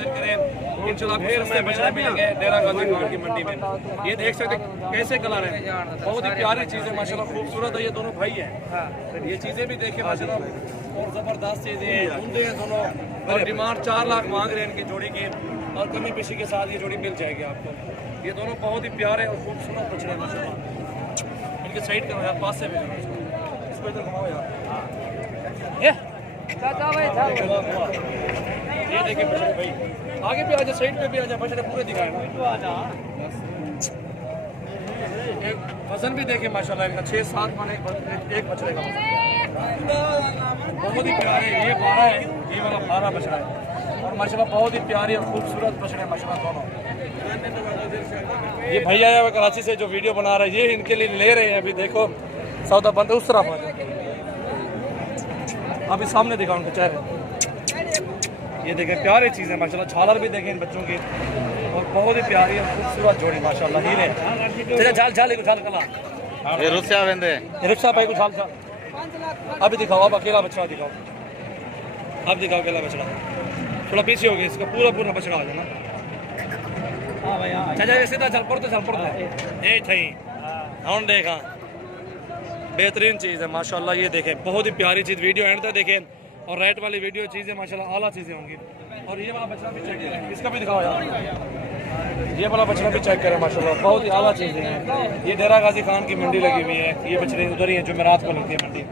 Visit करें, इंशाल्लाह आपको सस्ते बछड़े मिलेंगे डेरा गाजी खान की मंडी में। ये देख सकते कैसे कलर है, बहुत ही प्यारी चीज़ है माशाल्लाह, खूबसूरत है। ये दोनों भाई हैं, ये चीज़ें भी देखें माशाल्लाह, और ज़बरदस्त चीज़ें हैं, धुंधे हैं दोनों। और डिमांड 4 लाख मांग रहे हैं इनकी जोड़ी की, और कमी पेशी के साथ ये जोड़ी मिल जाएगी आपको। ये दोनों बहुत ही प्यारे और खूबसूरत बछड़े हैं माशाल्लाह। इनके साइड करो यार, पास से भी इसको इधर घुमाओ यार। ये देखिए बछड़े भाई, आगे भी आ जाए, साइड पे भी आ जाए, बछड़े पूरे दिखाए। एक वजन भी देखे माशाल्लाह इनका 6-7 मन एक बछड़े का वजन, बहुत ही प्यारे। ये 12 है, ये वाला 12 बछड़ा है, और माशाल्लाह बहुत ही प्यारी और खूबसूरत बछड़े माशाल्लाह दोनों। ये भैया है कराची से जो वीडियो बना रहा है, ये इनके लिए ले रहे हैं। अभी देखो सौदा बंद उस तरफ, अभी सामने दिखाओ उनके चेहरे। ये देखें प्यारी चीज़ है माशाल्लाह, झालर भी देखें इन बच्चों की, और बहुत ही प्यारी और खूबसूरत जोड़ी माशाल्लाह। हीरे चला झाल झाल को झाल कला ये रुस्या वेंदे रिक्शा भाई को झाल झाल। अभी दिखाओ, अब अकेला बछड़ा दिखाओ, अब दिखाओ अकेला बछड़ा, थोड़ा पीछे हो गया, इसका पूरा पूरा बछड़ा आ जाना। हाँ भाई चाचा सीधा चल पड़ते ये थी हम देखा, बेहतरीन चीज़ है माशाल्लाह। ये देखें बहुत ही प्यारी चीज़, वीडियो एंड तक देखें, और रेट वाली वीडियो चीज़ें माशाल्लाह आला चीज़ें होंगी। और ये वाला बछड़ा भी चेक करें, इसका भी दिखाओ यार, ये वाला बछड़ा भी चेक करें माशाल्लाह, बहुत ही आला चीज़ें हैं। ये डेरा गाजी खान की मंडी लगी हुई है, ये बछड़े उधर ही है जो मेरात को लगती है मंडी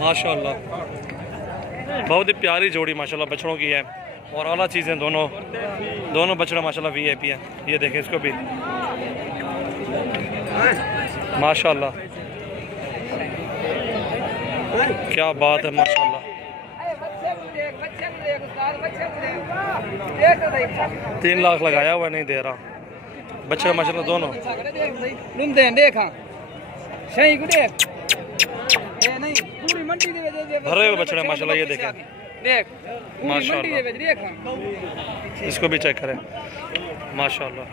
माशाल्लाह। बहुत ही प्यारी जोड़ी माशाल्लाह बछड़ों की है, और आला चीज़ें दोनों बछड़ा माशाल्लाह VIP है। ये देखें इसको भी माशाल्लाह, क्या बात है माशाल्लाह। 3 लाख लगाया हुआ, नहीं दे रहा बछड़ा माशाल्लाह दोनों। भरे हुए बछड़े माशाल्लाह, ये देखें माशाल्लाह, इसको भी चेक करें माशाल्लाह।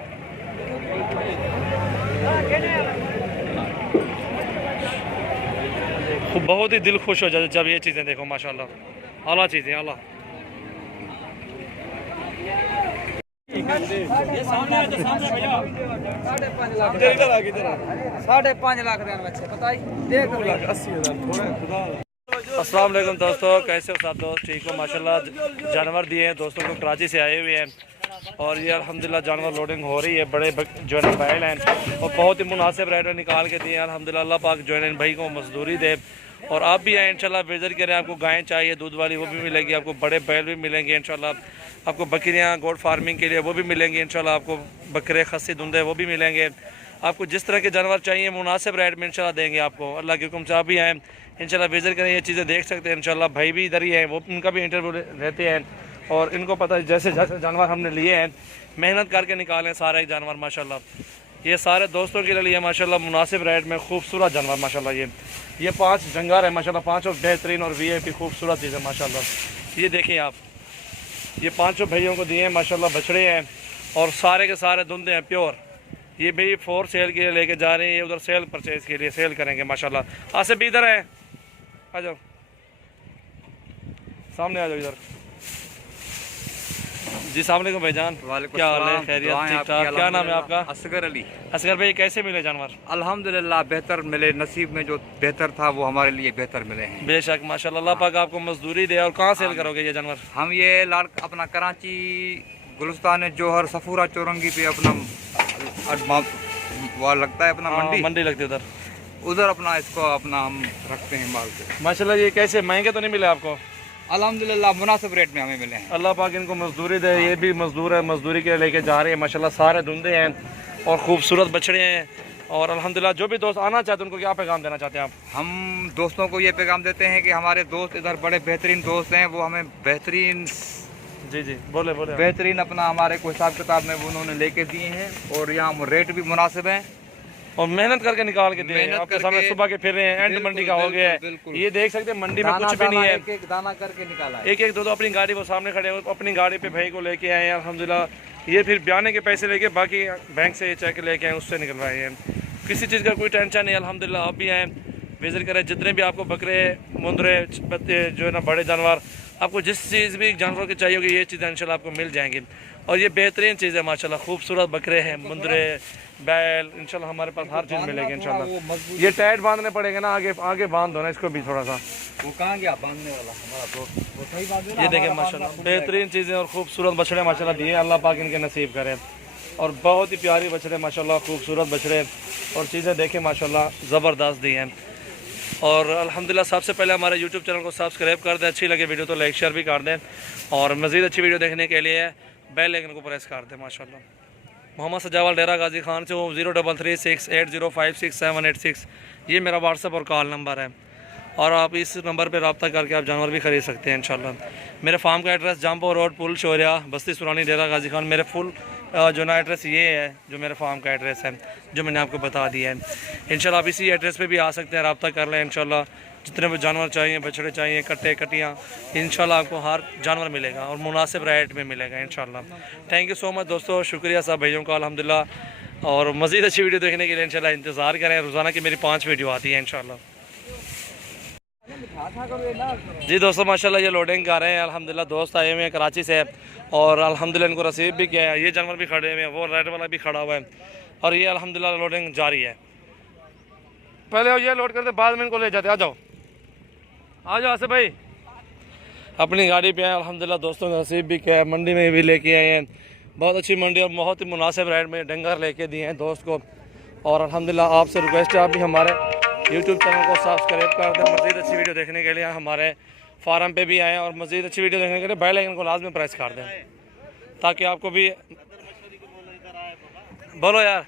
बहुत ही दिल खुश हो जाता जब ये चीज़ें देखो माशाल्लाह, आला चीज़ें आला। ये सामने आ जाओ, सामने भैया 5.5 लाख बच्चे बताइए, देख 80,000। अस्सलाम वालेकुम दोस्तों, कैसे हो सब दोस्त? ठीक हो माशाल्लाह। जानवर दिए हैं दोस्तों को, कराची से आए हुए हैं, और ये अल्हम्दुलिल्लाह जानवर लोडिंग हो रही है। बड़े जो है बैल हैं, और बहुत ही मुनासिब रेट में निकाल के दिए हैं अल्हम्दुलिल्लाह। अल्लाह पाक जो है इन भाई को मजदूरी दे, और आप भी आए इंशाल्लाह विजिट करें। आपको गायें चाहिए दूध वाली, वो भी मिलेगी आपको, बड़े बैल भी मिलेंगे इंशाल्लाह आपको, बकरियाँ गोट फार्मिंग के लिए वो भी मिलेंगी इंशाल्लाह आपको, बकरे खस्सी धुंधे वो भी मिलेंगे आपको। जिस तरह के जानवर चाहिए मुनासिब रेट में इंशाल्लाह देंगे आपको। अल्लाह के हुक्म से आप भी आएँ इंशाल्लाह विजिट करें, ये चीज़ें देख सकते हैं इंशाल्लाह। भाई भी इधर ही हैं, वो उनका भी इंटरव्यू रहते हैं, और इनको पता है जैसे जैसे जानवर हमने लिए हैं मेहनत करके निकालें सारे जानवर माशाल्लाह। ये सारे दोस्तों के लिए माशाल्लाह मुनासिब रेट में खूबसूरत जानवर माशाल्लाह। ये 5 जंगार है माशाल्लाह, 5 बेहतरीन और VIP खूबसूरत चीज़ है माशाल्लाह। ये देखिए आप, ये 5 भाइयों को दिए हैं माशाल्लाह बछड़े हैं, और सारे के सारे धुंधे हैं प्योर। ये भी 4 सेल के लिए लेके जा रहे हैं, ये उधर सेल परचेज के लिए सेल करेंगे माशाल्लाह। आसिफ भी इधर है, आ जाओ सामने आ जाओ इधर। जी अस्सलाम वालेकुम भाईजान, क्या हाल है? खैरियत ठीक ठाक? क्या नाम है आपका? असगर अली। असगर भाई कैसे मिले जानवर? अल्हम्दुलिल्लाह बेहतर मिले, नसीब में जो बेहतर था वो हमारे लिए बेहतर मिले हैं। बेशक माशाल्लाह, अल्लाह पाक आपको मजदूरी दे। और कहाँ सेल करोगे ये जानवर? हम ये लाल अपना कराची गुलिस्तान जौहर सफूरा चौरंगी पे अपना वहाँ लगता है अपना मंडी लगती है उधर, उधर अपना इसको अपना हम रखते हैं माल को माशाल्लाह। ये कैसे महंगे तो नहीं मिले आपको? अल्हम्दुलिल्लाह मुनासिब रेट में हमें मिले हैं। अल्लाह पाक इनको मजदूरी दे। ये भी मजदूर है, मजदूरी के लेके जा रहे हैं माशाल्लाह। सारे धुंधे हैं और खूबसूरत बछड़े हैं, और अल्हम्दुलिल्लाह जो भी दोस्त आना चाहते हैं उनको क्या पैगाम देना चाहते हैं आप? हम दोस्तों को ये पैगाम देते हैं कि हमारे दोस्त इधर बड़े बेहतरीन दोस्त हैं, वो हमें बेहतरीन जी बोले बेहतरीन अपना हमारे को हिसाब किताब में उन्होंने लेके दिए हैं, और यहाँ रेट भी मुनासिब हैं, और मेहनत करके निकाल के दिए। आपके सामने सुबह के फिर रहे हैं, एंड मंडी का हो गया है, ये देख सकते हैं मंडी में कुछ भी नहीं है, एक दाना करके निकाला, एक दो अपनी गाड़ी वो सामने खड़े हैं, अपनी गाड़ी पे भाई को लेके आए हैं अल्हम्दुलिल्लाह। ये फिर बयाने के पैसे लेके बाकी बैंक से चेक लेके आए, उससे निकलवाए हैं। किसी चीज़ का कोई टेंशन नहीं अल्हम्दुलिल्लाह। आप भी आए विज़िट करें। जितने भी आपको बकरे, मुंदरे, जो है ना बड़े जानवर, आपको जिस चीज़ भी जानवर की चाहिए होगी ये चीज़ें इंशाल्लाह आपको मिल जाएंगी। और ये बेहतरीन चीज़ है माशाल्लाह, खूबसूरत बकरे हैं, मुंदरे, बैल, इंशाल्लाह हमारे पास हर चीज़ मिलेगी इंशाल्लाह। ये टाइट बांधने पड़ेंगे ना, आगे आगे बांध दो ना इसको भी थोड़ा सा। वो कहाँ गया बांधने वाला हमारा दोस्त, वो सही बांध दो ना। ये देखें माशाल्लाह बेहतरीन चीज़ें और खूबसूरत बछड़े माशाल्लाह दिए, अल्लाह पाक इनके नसीब करे। और बहुत ही प्यारी बछड़े माशाल्लाह, खूबसूरत बछड़े और चीज़ें देखें माशाल्लाह ज़बरदस्त दी हैं। और अल्हम्दुलिल्लाह सबसे पहले हमारे यूट्यूब चैनल को सब्सक्राइब कर दें, अच्छी लगे वीडियो तो लाइक शेयर भी कर दें, और मज़ीद अच्छी वीडियो देखने के लिए बेल आइकन को प्रेस कर दें माशाल्लाह। मोहम्मद सजावल डेरा गाजी खान से, वो 0336805678 ये मेरा व्हाट्सअप और कॉल नंबर है, और आप इस नंबर पर रब्ता करके आप जानवर भी ख़रीद सकते हैं इंशाल्लाह। मेरे फार्म का एड्रेस जामपुर रोड, पुल शौरिया, बस्ती सुरानी, डेरा गाजी खान। मेरे फुल जो ना एड्रेस ये है, जो मेरे फार्म का एड्रेस है जो मैंने आपको बता दिया है। इंशाल्लाह आप इसी एड्रेस पे भी आ सकते हैं, रब्ता कर लें इंशाल्लाह। जितने भी जानवर चाहिए, बछड़े चाहिए, कट्टे कटियाँ, इंशाल्लाह आपको हर जानवर मिलेगा और मुनासिब रेट में मिलेगा इंशाल्लाह। थैंक यू सो मच दोस्तों, शुक्रिया सब भाइयों का अल्हम्दुलिल्लाह। और मज़ीद अच्छी वीडियो देखने के लिए इंशाल्लाह इंतज़ार करें। रोज़ाना की मेरी 5 वीडियो आती है इंशाल्लाह। जी दोस्तों माशाल्लाह ये लोडिंग कर रहे हैं अल्हम्दुलिल्लाह। दोस्त आए हुए हैं कराची से, और अल्हम्दुलिल्लाह इनको रसीद भी किया है। ये जानवर भी खड़े हुए हैं, वो रेड वाला भी खड़ा हुआ है, और ये अल्हम्दुलिल्लाह लोडिंग जारी है। पहले ये लोड करते, बाद में इनको ले जाते। आ जाओ आसिफ भाई, अपनी गाड़ी पे आए अल्हम्दुलिल्लाह। दोस्तों ने रसीद भी किया है, मंडी में भी लेके आए हैं, बहुत अच्छी मंडी और बहुत ही मुनासिब रेट में डंगर लेके दिए हैं दोस्त को। और अल्हम्दुलिल्लाह आपसे रिक्वेस्ट है, आप भी हमारे यूट्यूब चैनल को सब्सक्राइब कर दें। मज़ीद अच्छी वीडियो देखने के लिए हमारे फार्म पे भी आएँ, और मज़ीद अच्छी वीडियो देखने के लिए बेल आइकन को लाजमी प्रेस कर दें, ताकि आपको भी। बोलो यार,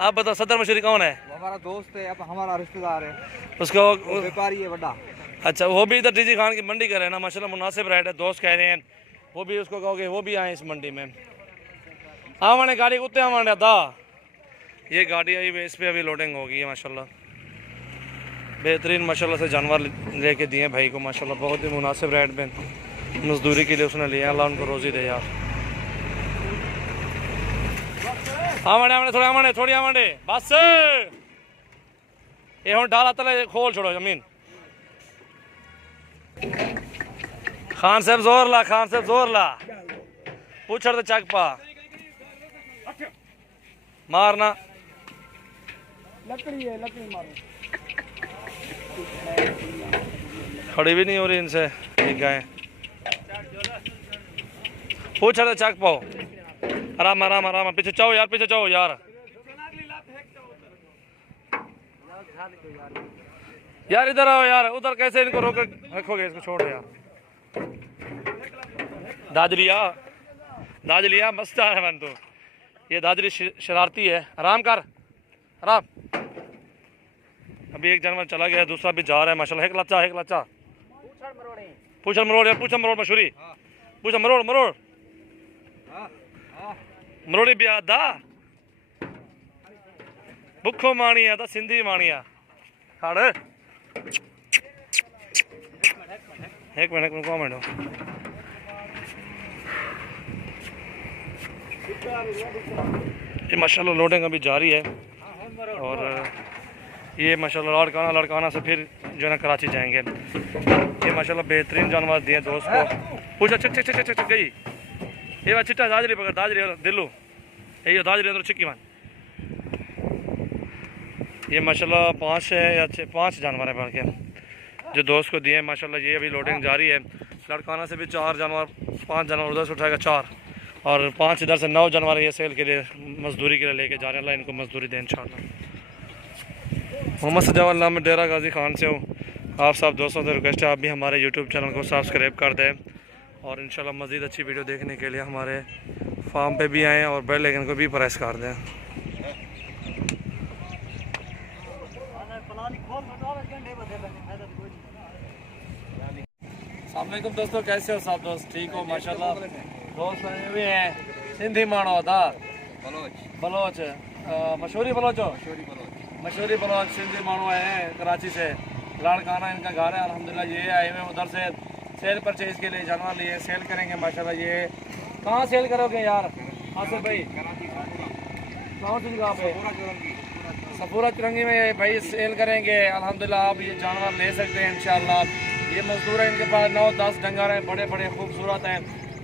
आप बताओ सदर मशहूरी कौन है? हमारा दोस्त है, अब हमारा रिश्तेदार है, उसको व्यापारी है बड़ा। अच्छा, वो भी इधर डीजी खान की मंडी कर रहे हैं ना माशाल्लाह, मुनासिब रेट है। दोस्त कह रहे हैं वो भी, उसको कहोगे वो भी आए इस मंडी में। आवाने गाड़ी कुत्ते आवाने था, ये गाड़ी आई हुई, इस पर अभी लोडिंग होगी है माशाल्लाह। बेहतरीन माशाल्लाह से जानवर लेके दिए भाई को माशाल्लाह, बहुत ही मुनासिब रेट में मजदूरी के लिए उसने लिया। अल्लाह उनको रोज़ी दे यार। आवाने आवाने थोड़ी आवाने, थोड़ी आवाने बस। ये हम डाला तले खोल छोड़ो जमीन। खान साहब जोर ला, खान साहब जोर ला, पूछड़ तो चक पा मारना। लकड़ी है, लकड़ी मारो। खड़ी भी नहीं हो रही इनसे ये गाय। पूछड़ तो चक पाओ, आराम आराम आराम, पीछे चाहो यार, पीछे चाहो यार। यार इधर आओ यार, उधर कैसे इनको रोक रखोगे? इसको छोड़ यार। दादरिया, दादरिया मस्त है मन तो, ये दादरी शरारती है। आराम कर, आराम। अभी एक जानवर चला गया, दूसरा भी जा रहा है माशाल्लाह। एक लच्चा, एक लच्चा। पूछल मरोड़ यार, पूछल मरोड़ मशहूरी, पूछल मरोड़ मरोड़ मरोड़ी भी आदा भुखो माणिया तो सिंधी माणिया खड़। एक मिनट को मिनट। ये माशाल्लाह लोडिंग अभी जारी है, और ये माशाल्लाह लड़काना लड़काना से फिर जो है ना कराची जाएंगे। ये माशाल्लाह बेहतरीन जानवर दिए दोस्त को। पूछा चक चक चक चक गई ये बात चिट्टा दाजरी पकड़, दाजरी दिल्लू ये दाजरी अंदर चिक्की मान। ये माशाल्लाह 5 है या 5 जानवर है बढ़ के जो दोस्त को दिए माशाल्लाह। ये अभी लोडिंग जारी है। लड़काना से भी 4 जानवर, 5 जानवर उधर से उठाएगा 4, और 5 इधर से 9 जानवर ये सेल के लिए मजदूरी के लिए लेके जा रहे हैं। अल्लाह इनको मजदूरी दें इंशाल्लाह। मोहम्मद सजावल नाम में डेरा गाजी खान से हूँ। आप सब दोस्तों से रिक्वेस्ट है, आप भी हमारे यूट्यूब चैनल को सब्सक्राइब कर दें, और इंशाल्लाह मज़ीद अच्छी वीडियो देखने के लिए हमारे फार्म पे भी आएँ, और बेल आइकन को भी प्रेस कर दें। अस्सलामुअलैकुम दोस्तों, कैसे हो सब दोस्त? ठीक हो माशाल्लाह। दोस्त आए हुए हैं सिंधी मानो था बलोच, मशहूरी बलोच हो, मशहूरी बलोच सिंधी मानो आए हैं कराची से। लाड़काना इनका घर है अल्हम्दुलिल्लाह। ये आए हुए हैं उधर से सेल परचेज के लिए जानवर लिए, सेल करेंगे माशाल्लाह। ये कहाँ सेल करोगे यार आसिफ भाई? कौन सी जगह पे? सफूरा तिरंगी में भाई सेल करेंगे। अल्हम्दुलिल्लाह आप ये जानवर ले सकते हैं इंशाल्लाह। ये मजदूर है, इनके पास 9-10 डंगर हैं, बड़े बड़े खूबसूरत हैं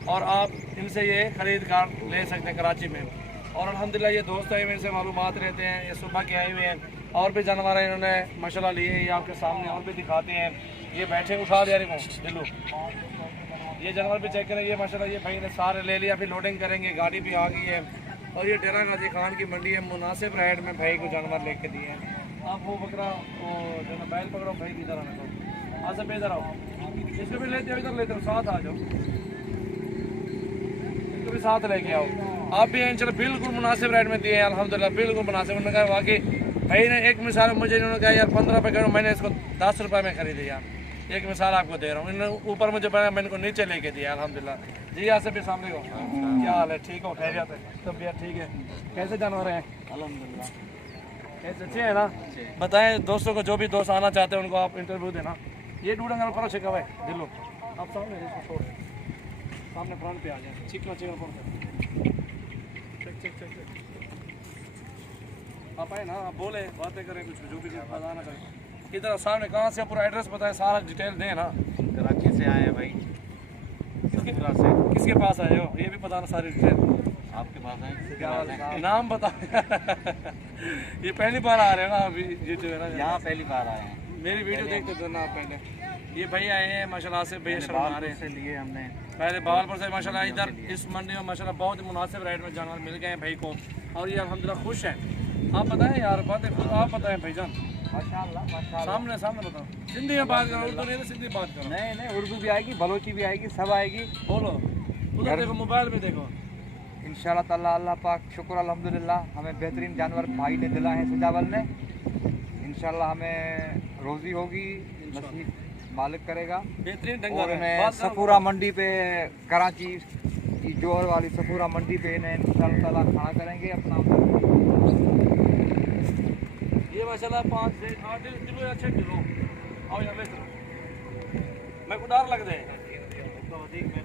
और आप इनसे ये ख़रीद कर ले सकते हैं कराची में। और अल्हम्दुलिल्लाह ये दोस्त हैं, इनसे मालूमात रहते हैं। ये सुबह के आए हुए हैं और भी जानवर हैं इन्होंने माशाल्लाह लिए हैं। ये आपके सामने और भी दिखाते हैं। ये बैठे उठा दे रहे को दिलू, ये जानवर भी चेक करें। ये माशाल्लाह ये भाई ने सारे ले लिया, फिर लोडिंग करेंगे, गाड़ी भी आ गई है। और ये डेरा गाजी खान की मंडी है, मुनासिब रेट में भाई को जानवर लेके दिए हैं। आप वो बकरा वो जो ना बैल पकड़ो भाई की तरह रखो, आज से इधर आओ, इसको भी लेते हो, इधर लेते हो, साथ आ जाओ, इसको भी साथ लेके आओ। आप भी इंशाल्लाह बिल्कुल मुनासिब रेट में दिए हैं अल्हम्दुलिल्लाह, बिल्कुल मुनासिब। उन्होंने कहा वाकई भाई ने एक मिसाल मुझे इन्होंने कहा यार 15 रुपये करो, मैंने इसको 10 रुपये में खरीदे यार। एक मिसाल आपको दे रहा हूँ, इन्होंने ऊपर मुझे बनाया, मैंने को नीचे लेके दिया अल्हम्दुलिल्लाह। जी आसिफ भी सामने को क्या हाल है, ठीक हो, खैरियत है, तबीयत ठीक है, कैसे जानवर हैं? अल्हम्दुलिल्लाह कैसे, अच्छे हैं ना? बताएं दोस्तों को, जो भी दोस्त आना चाहते हैं उनको आप इंटरव्यू देना। ये डूडंगर करो छिका हुआ है दिलो, आप सामने इसको छोड़, सामने फ्रंट पे आ जाए, चिकना चिकना करो, चेक चेक चेक चेक। आप आए ना, आप बोले, बातें करें, कुछ जो भी बताना करें। इधर सामने कहाँ से, पूरा एड्रेस बताएं, सारा डिटेल दें ना। कराची से आए हैं भाई। किसके पास आए हो ये भी बताना, सारी डिटेल आपके पास आए? नाम बता ये पहली बार आ रहे हैं ना अभी, ये जो है ना यहाँ पहली बार आए हैं। मेरी वीडियो देखते थे ना आप पहले। ये भाई आए हैं माशाल्लाह से, भैया शर्मा रहे से लिए हमने पहले बावलपुर से माशाल्लाह। इधर इस मंडी में माशाल्लाह बहुत ही मुनासिब रेट में जानवर मिल गए हैं भाई को, और ये अल्हम्दुलिल्लाह खुश हैं। आप बताएं यार, बातें खुद आप बताएं भाईजान, सामने सामने बताओ, सिंधी में बात करो, उर्दू नहीं तो सिंधी बात करो। नहीं उर्दू भी आएगी, बलोची भी आएगी, सब आएगी। बोलो, उधर देखो, मोबाइल में देखो। इंशाल्लाह ताला अल्लाह पाक शुक्र अल्हम्दुलिल्लाह, हमें बेहतरीन जानवर भाई ने दिला है सजावल ने। इंशाल्लाह हमें रोजी होगी, नसीब मालिक करेगा। बेहतरीन और डंगर है, इन्हें बात करो। सफूरा मंडी पे, कराची की जोर वाली सफूरा मंडी पे इन्हें इंशाल्लाह ताला खड़ा करेंगे अपना। ये माशाल्लाह 5 से 8 किलो या 6 किलो आओ यार, ले चलो, मैं को डर लग दे तो अधिक में